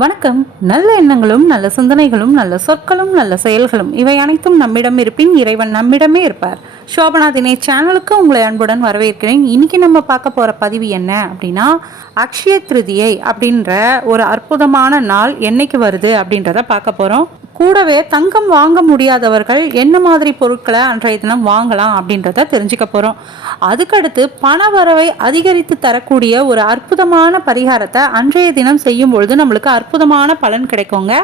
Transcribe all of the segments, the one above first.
வணக்கம். நல்ல எண்ணங்களும் நல்ல சிந்தனைகளும் நல்ல சொற்களும் நல்ல செயல்களும் இவை அனைத்தும் நம்மிடம் இருப்பின் இறைவன் நம்மிடமே இருப்பார். சோபனா தினே சேனலுக்கு உங்களை அன்புடன் வரவேற்கிறேன். இன்னைக்கு நம்ம பார்க்க போகிற பதிவு என்ன அப்படின்னா அக்ஷய திருதியை அப்படின்ற ஒரு அற்புதமான நாள் என்னைக்கு வருது அப்படின்றத பார்க்க போகிறோம் கூடவே தங்கம் வாங்க முடியாதவர்கள் என்ன மாதிரி பொருட்களை அன்றைய தினம் வாங்கலாம் அப்படின்றத தெரிஞ்சுக்க போகிறோம் அதுக்கடுத்து பண வரவை அதிகரித்து தரக்கூடிய ஒரு அற்புதமான பரிகாரத்தை அன்றைய தினம் செய்யும் பொழுது நம்மளுக்கு அற்புதமான பலன் கிடைக்குங்க.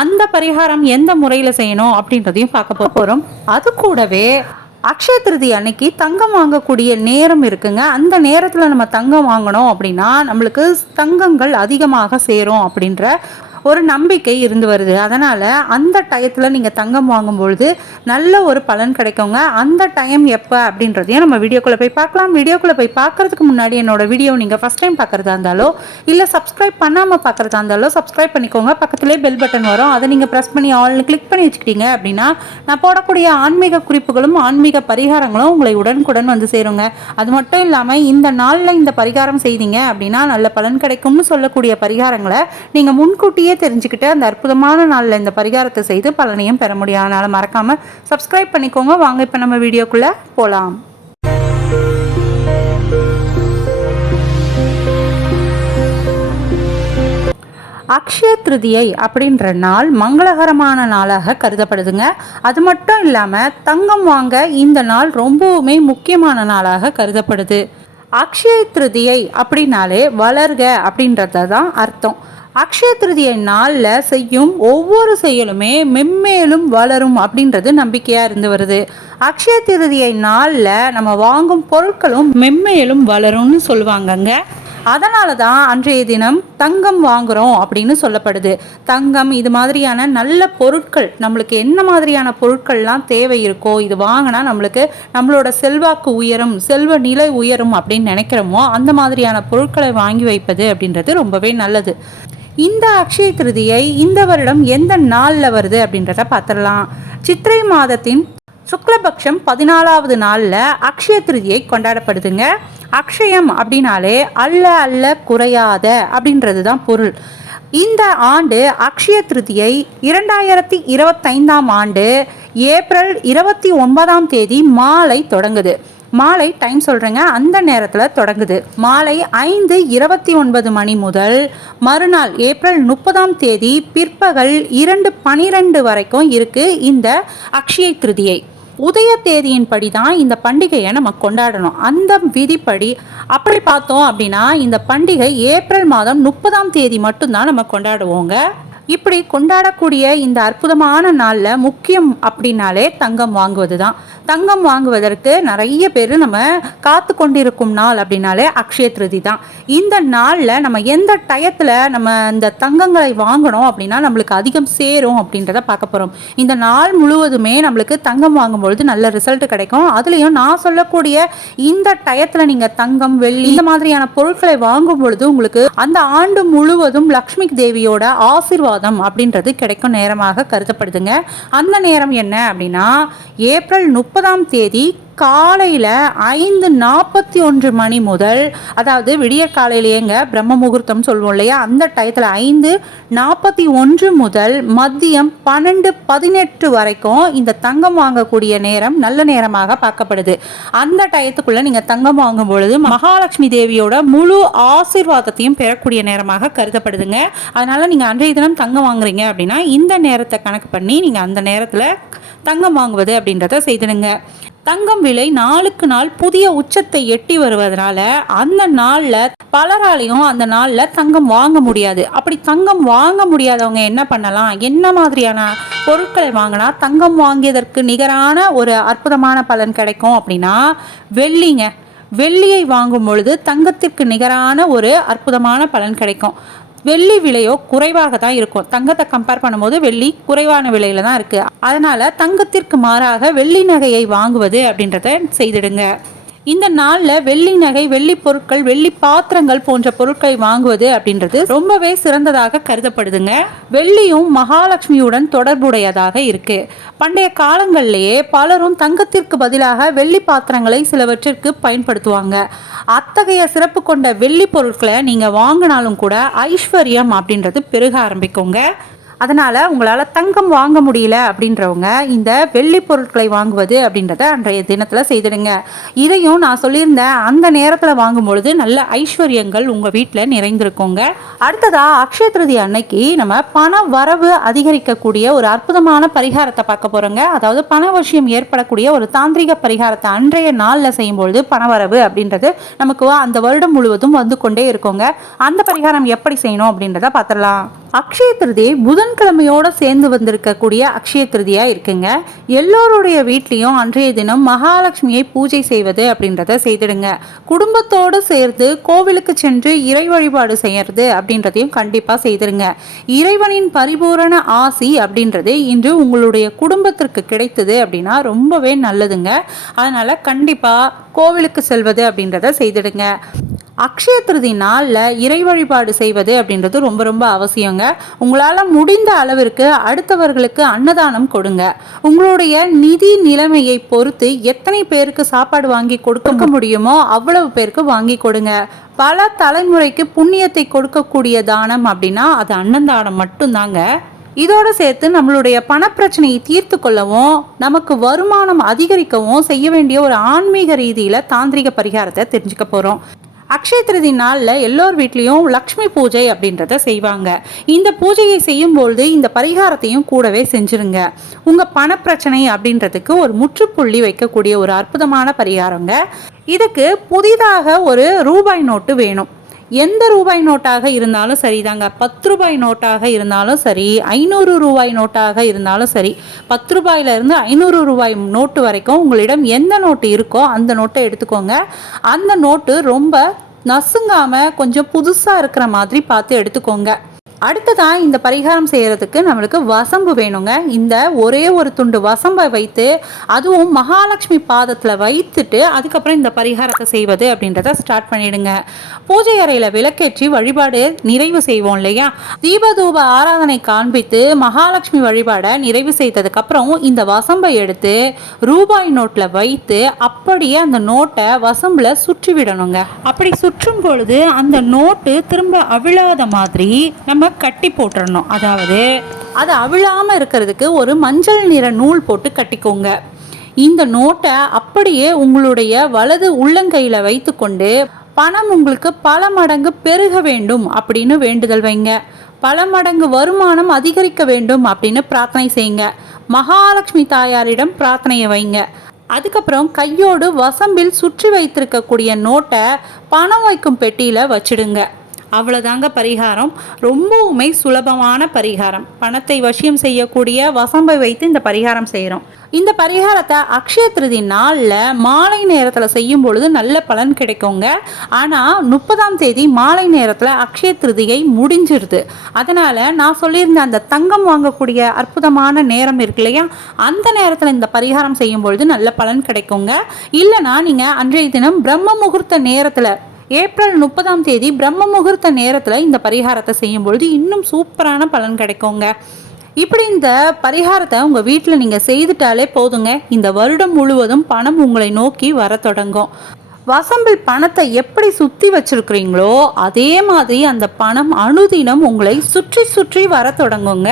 அந்த பரிகாரம் எந்த முறையில் செய்யணும் அப்படின்றதையும் பார்க்க போகிறோம் அது கூடவே அக்ஷய திருதி அன்னைக்கு தங்கம் வாங்கக்கூடிய நேரம் இருக்குங்க. அந்த நேரத்தில் நம்ம தங்கம் வாங்கணும் அப்படின்னா நம்மளுக்கு தங்கங்கள் அதிகமாக சேரும் அப்படின்ற ஒரு நம்பிக்கை இருந்து வருது. அதனால் அந்த டயத்தில் நீங்கள் தங்கம் வாங்கும்பொழுது நல்ல ஒரு பலன் கிடைக்குங்க. அந்த டைம் எப்போ அப்படின்றதையும் நம்ம வீடியோக்குள்ளே போய் பார்க்கலாம். வீடியோக்குள்ளே போய் பார்க்கறதுக்கு முன்னாடி என்னோட வீடியோ நீங்கள் ஃபஸ்ட் டைம் பார்க்குறதா இருந்தாலோ இல்லை சப்ஸ்கிரைப் பண்ணாமல் பார்க்குறதா இருந்தாலோ சப்ஸ்கிரைப் பண்ணிக்கோங்க. பக்கத்துலேயே பெல் பட்டன் வரும். அதை நீங்கள் ப்ரெஸ் பண்ணி ஆல்னு கிளிக் பண்ணி வச்சுக்கிட்டீங்க அப்படின்னா நான் போடக்கூடிய ஆன்மீக குறிப்புகளும் ஆன்மீக பரிகாரங்களும் உங்களை உடனுக்குடன் வந்து சேருங்க. அது மட்டும் இல்லாமல் இந்த நாளில் இந்த பரிகாரம் செய்தீங்க அப்படின்னா நல்ல பலன் கிடைக்கும்னு சொல்லக்கூடிய பரிகாரங்களை நீங்கள் முன்கூட்டியே தெரிஞ்சுக்கிட்டு அந்த அற்புதமான நாளில் இந்த பரிகாரத்தை செய்து பலனையும் பெற முடியும். அதனால் மறக்காமல் சப்ஸ்கிரைப் பண்ணிக்கோங்க. வாங்க இப்போ நம்ம வீடியோக்குள்ளே போகலாம் அக்ஷய திருதியை அப்படின்ற நாள் மங்களகரமான நாளாக கருதப்படுதுங்க. அது மட்டும் இல்லாமல் தங்கம் வாங்க இந்த நாள் ரொம்பவுமே முக்கியமான நாளாக கருதப்படுது. அக்ஷய திருதியை அப்படின்னாலே வளர்க அப்படின்றத தான் அர்த்தம். அக்ஷய திருதியை நாளில் செய்யும் ஒவ்வொரு செயலுமே மென்மேலும் வளரும் அப்படின்றது நம்பிக்கையாக இருந்து வருது. அக்ஷய திருதியை நாளில் நம்ம வாங்கும் பொருட்களும் மென்மேலும் வளரும்னு சொல்லுவாங்கங்க. அதனால தான் அன்றைய தினம் தங்கம் வாங்குறோம் அப்படின்னு சொல்லப்படுது. தங்கம் இது மாதிரியான நல்ல பொருட்கள் நம்மளுக்கு என்ன மாதிரியான பொருட்கள்லாம் தேவை இருக்கோ இது வாங்கினா நம்மளுக்கு நம்மளோட செல்வாக்கு உயரும் செல்வ நிலை உயரும் அப்படின்னு நினைக்கிறோமோ அந்த மாதிரியான பொருட்களை வாங்கி வைப்பது அப்படின்றது ரொம்பவே நல்லது. இந்த அக்ஷய திருதியை இந்த வருடம் எந்த நாளில் வருது அப்படின்றத பார்த்துடலாம். சித்திரை மாதத்தின் சுக்லபக்ஷம் பதினாலாவது நாளில் அக்ஷய திருதியை கொண்டாடப்படுதுங்க. அக்ஷயம் அப்படின்னாலே அல்ல அல்ல குறையாத அப்படின்றது தான் பொருள். இந்த ஆண்டு அக்ஷய திருதியை இரண்டாயிரத்தி இருபத்தைந்தாம் ஆண்டு ஏப்ரல் இருபத்தி ஒன்பதாம் தேதி மாலை தொடங்குது. மாலை டைம் சொல்கிறேங்க அந்த நேரத்தில் தொடங்குது. மாலை ஐந்து இருபத்தி ஒன்பது மணி முதல் மறுநாள் ஏப்ரல் முப்பதாம் தேதி பிற்பகல் இரண்டு பனிரெண்டு வரைக்கும் இருக்குது இந்த அக்ஷய திருதியை. உதய தேதியின்படி தான் இந்த பண்டிகையை நம்ம கொண்டாடணும். அந்த விதிப்படி அப்படி பார்த்தோம் அப்படின்னா இந்த பண்டிகை ஏப்ரல் மாதம் முப்பதாம் தேதி மட்டும்தான் நம்ம கொண்டாடுவோங்க. இப்படி கொண்டாடக்கூடிய இந்த அற்புதமான நாளில் முக்கியம் அப்படின்னாலே தங்கம் வாங்குவது தான் தங்கம் வாங்குவதற்கு நிறைய பேர் நம்ம காத்து கொண்டிருக்கும் நாள் அப்படின்னாலே அக்ஷய திருதி தான் இந்த நாளில் நம்ம எந்த டயத்தில் நம்ம இந்த தங்கங்களை வாங்கணும் அப்படின்னா நம்மளுக்கு அதிகம் சேரும் அப்படின்றத பார்க்க போகிறோம் இந்த நாள் முழுவதுமே நம்மளுக்கு தங்கம் வாங்கும்பொழுது நல்ல ரிசல்ட் கிடைக்கும். அதுலேயும் நான் சொல்லக்கூடிய இந்த டயத்தில் நீங்கள் தங்கம் வெள்ளி இந்த மாதிரியான பொருட்களை வாங்கும் பொழுது உங்களுக்கு அந்த ஆண்டு முழுவதும் லக்ஷ்மி தேவியோட ஆசிர்வாதம் அப்படின்றது கிடைக்கும் நேரமாக கருதப்படுதுங்க. அந்த நேரம் என்ன அப்படின்னா ஏப்ரல் முப்பதாம் தேதி காலையில் ஐந்து நாற்பத்தி ஒன்று மணி முதல் அதாவது விடிய காலையிலேங்க பிரம்ம முகூர்த்தம் சொல்லுவோம் இல்லையா? அந்த டயத்தில் ஐந்து நாற்பத்தி ஒன்று முதல் மதியம் பன்னெண்டு பதினெட்டு வரைக்கும் இந்த தங்கம் வாங்கக்கூடிய நேரம் நல்ல நேரமாக பார்க்கப்படுது. அந்த டயத்துக்குள்ளே நீங்கள் தங்கம் வாங்கும் பொழுது மகாலட்சுமி தேவியோட முழு ஆசிர்வாதத்தையும் பெறக்கூடிய நேரமாக கருதப்படுதுங்க. அதனால் நீங்கள் அன்றைய தினம் தங்கம் வாங்குறீங்க அப்படின்னா இந்த நேரத்தை கணக்கு பண்ணி நீங்கள் அந்த நேரத்தில் தங்கம் வாங்குவது அப்படின்றத செய்திடுங்க. தங்கம் விலை நாளுக்கு நாள் புதிய உச்சத்தை எட்டி வருவதனால அந்த நாளில் பலராலையும் அந்த நாளில் தங்கம் வாங்க முடியாது. அப்படி தங்கம் வாங்க முடியாதவங்க என்ன பண்ணலாம்? என்ன மாதிரியான பொருட்களை வாங்கினா தங்கம் வாங்கியதற்கு நிகரான ஒரு அற்புதமான பலன் கிடைக்கும் அப்படின்னா வெள்ளிங்க. வெள்ளியை வாங்கும் பொழுது தங்கத்திற்கு நிகரான ஒரு அற்புதமான பலன் கிடைக்கும். வெள்ளி விலையோ குறைவாக தான் இருக்கும். தங்கத்தை கம்பேர் பண்ணும்போது வெள்ளி குறைவான விலையில தான் இருக்குது அதனால் தங்கத்திற்கு மாறாக வெள்ளி நகையை வாங்குவது அப்படின்றத செய்திடுங்க. இந்த நாளில் வெள்ளி நகை வெள்ளி பொருட்கள் வெள்ளி பாத்திரங்கள் போன்ற பொருட்களை வாங்குவது அப்படின்றது ரொம்பவே சிறந்ததாக கருதப்படுதுங்க. வெள்ளியும் மகாலட்சுமியுடன் தொடர்புடையதாக இருக்கு. பண்டைய காலங்களிலேயே பலரும் தங்கத்திற்கு பதிலாக வெள்ளி பாத்திரங்களை சிலவற்றிற்கு பயன்படுத்துவாங்க. அத்தகைய சிறப்பு கொண்ட வெள்ளி பொருட்களை நீங்கள் வாங்கினாலும் கூட ஐஸ்வர்யம் அப்படின்றது பெருக ஆரம்பிக்குங்க. அதனால் உங்களால் தங்கம் வாங்க முடியல அப்படின்றவங்க இந்த வெள்ளி பொருட்களை வாங்குவது அப்படின்றத அன்றைய தினத்தில் செய்திடுங்க. இதையும் நான் சொல்லியிருந்தேன். அந்த நேரத்தில் வாங்கும் பொழுது நல்ல ஐஸ்வர்யங்கள் உங்கள் வீட்டில் நிறைந்திருக்குங்க. அடுத்ததாக அக்ஷய திருதி அன்னைக்கு நம்ம பண வரவு அதிகரிக்கக்கூடிய ஒரு அற்புதமான பரிகாரத்தை பார்க்க போகிறோங்க அதாவது பண விஷயம் ஏற்படக்கூடிய ஒரு தாந்திரிக பரிகாரத்தை அன்றைய நாளில் செய்யும்பொழுது பணவரவு அப்படின்றது நமக்கு அந்த வருடம் முழுவதும் வந்து கொண்டே இருக்கோங்க. அந்த பரிகாரம் எப்படி செய்யணும் அப்படின்றத பார்த்துடலாம். அக்ஷய திருதி புதன்கிழமையோடு சேர்ந்து வந்திருக்கக்கூடிய அக்ஷய திருதியா இருக்குங்க. எல்லோருடைய வீட்லேயும் அன்றைய தினம் மகாலட்சுமியை பூஜை செய்வது அப்படின்றத செய்திடுங்க. குடும்பத்தோடு சேர்ந்து கோவிலுக்கு சென்று இறை வழிபாடு செய்யறது அப்படின்றதையும் கண்டிப்பாக செய்திருங்க இறைவனின் பரிபூரண ஆசி அப்படின்றது இன்று உங்களுடைய குடும்பத்திற்கு கிடைத்தது அப்படின்னா ரொம்பவே நல்லதுங்க. அதனால் கண்டிப்பாக கோவிலுக்கு செல்வது அப்படின்றத செய்திடுங்க. அக்ஷய திருதி நாளில் இறை வழிபாடு செய்வது அப்படின்றது ரொம்ப ரொம்ப அவசியங்க. உங்களால் முடிந்த அளவிற்கு அடுத்தவர்களுக்கு அன்னதானம் கொடுங்க. உங்களுடைய நிதி நிலைமையை பொறுத்து எத்தனை பேருக்கு சாப்பாடு வாங்கி கொடுக்க முடியுமோ அவ்வளவு பேருக்கு வாங்கி கொடுங்க. பல தலைமுறைக்கு புண்ணியத்தை கொடுக்கக்கூடிய தானம் அப்படின்னா அது அன்னதானம் மட்டும்தாங்க. இதோடு சேர்த்து நம்மளுடைய பணப்பிரச்சனையை தீர்த்து கொள்ளவும் நமக்கு வருமானம் அதிகரிக்கவும் செய்ய வேண்டிய ஒரு ஆன்மீக ரீதியில் தாந்திரிக பரிகாரத்தை தெரிஞ்சுக்க போகிறோம் அக்ஷய திருதி நாளில் எல்லோர் வீட்லேயும் லக்ஷ்மி பூஜை அப்படின்றத செய்வாங்க. இந்த பூஜையை செய்யும்பொழுது இந்த பரிகாரத்தையும் கூடவே செஞ்சுருங்க. உங்கள் பணப்பிரச்சனை அப்படின்றதுக்கு ஒரு முற்றுப்புள்ளி வைக்கக்கூடிய ஒரு அற்புதமான பரிகாரங்க. இதுக்கு புதிதாக ஒரு ரூபாய் நோட்டு வேணும். எந்த ரூபாய் நோட்டாக இருந்தாலும் சரிதாங்க பத்து ரூபாய் நோட்டாக இருந்தாலும் சரி ஐநூறு ரூபாய் நோட்டாக இருந்தாலும் சரி பத்து ரூபாயிலிருந்து ஐநூறு ரூபாய் நோட்டு வரைக்கும் உங்களிடம் எந்த நோட்டு இருக்கோ அந்த நோட்டை எடுத்துக்கோங்க. அந்த நோட்டு ரொம்ப நசுங்காமல் கொஞ்சம் புதுசாக இருக்கிற மாதிரி பார்த்து எடுத்துக்கோங்க. அடுத்ததாக இந்த பரிகாரம் செய்கிறதுக்கு நம்மளுக்கு வசம்பு வேணுங்க. இந்த ஒரே ஒரு துண்டு வசம்பை வைத்து அதுவும் மகாலட்சுமி பாதத்தில் வைத்துட்டு அதுக்கப்புறம் இந்த பரிகாரத்தை செய்வது அப்படின்றத ஸ்டார்ட் பண்ணிடுங்க. பூஜை அறையில் விளக்கேற்றி வழிபாடு நிறைவு செய்வோம் இல்லையா? தீபதூப ஆராதனை காண்பித்து மகாலட்சுமி வழிபாடை நிறைவு செய்ததுக்கப்புறம் இந்த வசம்பை எடுத்து ரூபாய் நோட்டில் வைத்து அப்படியே அந்த நோட்டை வசம்பில் சுற்றி விடணுங்க. அப்படி சுற்றும் பொழுது அந்த நோட்டு திரும்ப அவிழாத மாதிரி நம்ம நம்ம கட்டி போட்டுடணும் அதாவது அது அவிழாமல் இருக்கிறதுக்கு ஒரு மஞ்சள் நிற நூல் போட்டு கட்டிக்கோங்க. இந்த நோட்டை அப்படியே உங்களுடைய வலது உள்ளங்கையில் வைத்துக்கொண்டு பணம் உங்களுக்கு பல மடங்கு பெருக வேண்டும் அப்படின்னு வேண்டுதல் வைங்க. பல மடங்கு வருமானம் அதிகரிக்க வேண்டும் அப்படின்னு பிரார்த்தனை செய்யுங்க. மகாலட்சுமி தாயாரிடம் பிரார்த்தனையை வைங்க. அதுக்கப்புறம் கையோடு வசம்பில் சுற்றி வைத்திருக்கக்கூடிய நோட்டை பணம் வைக்கும் பெட்டியில் வச்சிடுங்க. அவ்வளோதாங்க பரிகாரம். ரொம்பவுமே சுலபமான பரிகாரம். பணத்தை வசியம் செய்யக்கூடிய வசம்பை வைத்து இந்த பரிகாரம் செய்கிறோம் இந்த பரிகாரத்தை அக்ஷய திருதி நாளில் மாலை நேரத்தில் செய்யும் பொழுது நல்ல பலன் கிடைக்குங்க. ஆனால் முப்பதாம் தேதி மாலை நேரத்தில் அக்ஷய திருதியை முடிஞ்சிருது. அதனால் நான் சொல்லியிருந்த அந்த தங்கம் வாங்கக்கூடிய அற்புதமான நேரம் இருக்கு இல்லையா? அந்த நேரத்தில் இந்த பரிகாரம் செய்யும் பொழுது நல்ல பலன் கிடைக்குங்க. இல்லைனா நீங்கள் அன்றைய தினம் பிரம்ம முகூர்த்த நேரத்தில் ஏப்ரல் முப்பதாம் தேதி பிரம்ம முகூர்த்த நேரத்தில் இந்த பரிகாரத்தை செய்யும் பொழுது இன்னும் சூப்பரான பலன் கிடைக்குங்க. இப்படி இந்த பரிகாரத்தை உங்கள் வீட்டில் நீங்கள் செய்துட்டாலே போதுங்க. இந்த வருடம் முழுவதும் பணம் உங்களை நோக்கி வர தொடங்கும். வசம்பில் பணத்தை எப்படி சுற்றி வச்சிருக்கிறீங்களோ அதே மாதிரி அந்த பணம் அனுதினம் உங்களை சுற்றி சுற்றி வர தொடங்குங்க.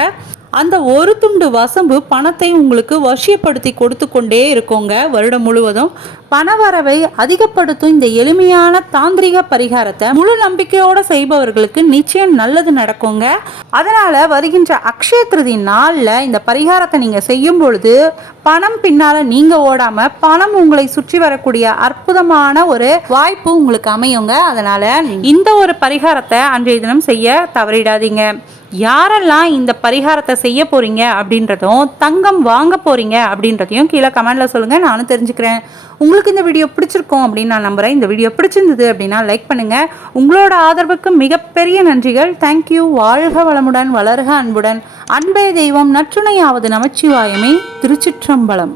அந்த ஒரு துண்டு வசம்பு பணத்தை உங்களுக்கு வசியப்படுத்தி கொடுத்து கொண்டே இருக்கோங்க. வருடம் முழுவதும் பணவரவை அதிகப்படுத்தும் இந்த எளிமையான தாந்திரிக பரிகாரத்தை முழு நம்பிக்கையோடு செய்பவர்களுக்கு நிச்சயம் நல்லது நடக்குங்க. அதனால வருகின்ற அக்ஷய திருதி நாளில் இந்த பரிகாரத்தை நீங்கள் செய்யும் பொழுது பணம் பின்னால் நீங்கள் ஓடாமல் பணம் உங்களை சுற்றி வரக்கூடிய அற்புதமான ஒரு வாய்ப்பு உங்களுக்கு அமையுங்க. அதனால் இந்த ஒரு பரிகாரத்தை அன்றைய தினம் செய்ய தவறிடாதீங்க. யாரெல்லாம் இந்த பரிகாரத்தை செய்ய போகிறீங்க அப்படின்றதும் தங்கம் வாங்க போகிறீங்க அப்படின்றதையும் கீழே கமெண்டில் சொல்லுங்கள் நானும் தெரிஞ்சுக்கிறேன். உங்களுக்கு இந்த வீடியோ பிடிச்சிருக்கோம் அப்படின்னு நான் நம்புகிறேன் இந்த வீடியோ பிடிச்சிருந்தது அப்படின்னா லைக் பண்ணுங்கள் உங்களோட ஆதரவுக்கு மிகப்பெரிய நன்றிகள். தேங்க்யூ வாழ்க வளமுடன் வளர்க அன்புடன். அன்பே தெய்வம் நற்றுணையாவது நமச்சிவாயமே. திருச்சிற்றம்பலம்.